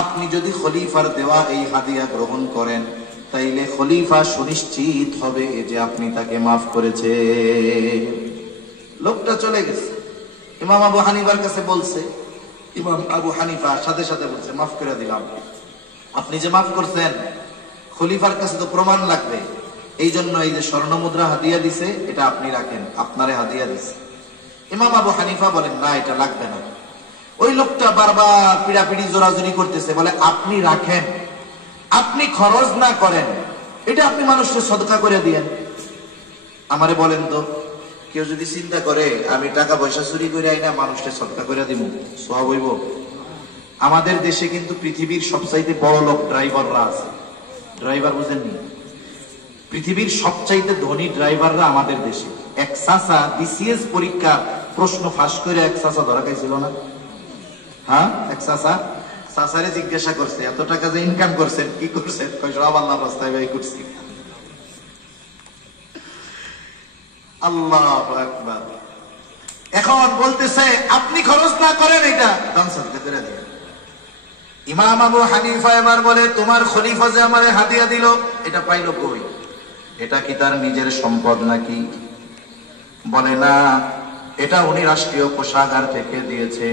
আপনি যদি খলিফার দেওয়া এই হাদিয়া গ্রহণ করেন তাইলে খলিফা সুনিশ্চিত হবে যে আপনি তাকে মাফ করেছে। লোকটা চলে গেছে, ইমাম আবু হানিফার কাছে বলছে। ইমাম আবু হানিফা সাথে সাথে বলছে, মাফ করে দিলাম। আপনি যে মাফ করছেন, খলিফার কাছে তো প্রমাণ লাগবে, এই জন্য এই যে স্বর্ণ মুদ্রা হাদিয়া দিছে এটা আপনি রাখেন, আপনারে হাদিয়া দিছে। ইমাম আবু হানিফা বলেন, না এটা লাগবে না। ওই লোকটা বারবার পিড়াপিড়ি জোরাজুরি করতেছে, বলে আপনি রাখেন, আপনি খরচ না করেন, এটা আপনি মানুষকে সদকা করে দিয়েন। আমারে বলেন তো, কেউ যদি চিন্তা করে আমি টাকা পয়সা চুরি করে আইনা মানুষকে সদকা করে দিব, সওয়াব হইব? আমাদের দেশে কিন্তু পৃথিবীর সবচাইতে বড় লোক ড্রাইভাররা আছে। ড্রাইভার বুঝেননি? পৃথিবীর সবচাইতে ধনী ড্রাইভাররা আমাদের দেশে। এক চাচা বিসিএস পরীক্ষা প্রশ্ন ফাঁস করে এক চাচা ধরা খাইছিল না? হ্যাঁ, এক চাচারে জিজ্ঞাসা করছে, এত টাকা যে ইনকাম করছেন কি করছেন? সব আল্লাহর রাস্তায় ব্যয় করছি। আল্লাহু আকবার। এখন বলতেছে আপনি খরচ না করেন, এটা দান সাদকা করে দেন। ইমাম আবু হানিফা এবার বলে, তোমার খলিফা যে আমারে হাদিয়া দিল এটা পাইলো কই? এটা কি তার নিজের সম্পদ নাকি? বলে না, এটা উনি রাষ্ট্রীয় কোষাগার থেকে দিয়েছে।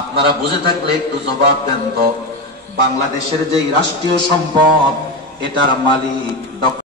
আপনারা বুঝে থাকলে একটু জবাব দেন তো, বাংলাদেশের যেই রাষ্ট্রীয় সম্পদ এটার মালিক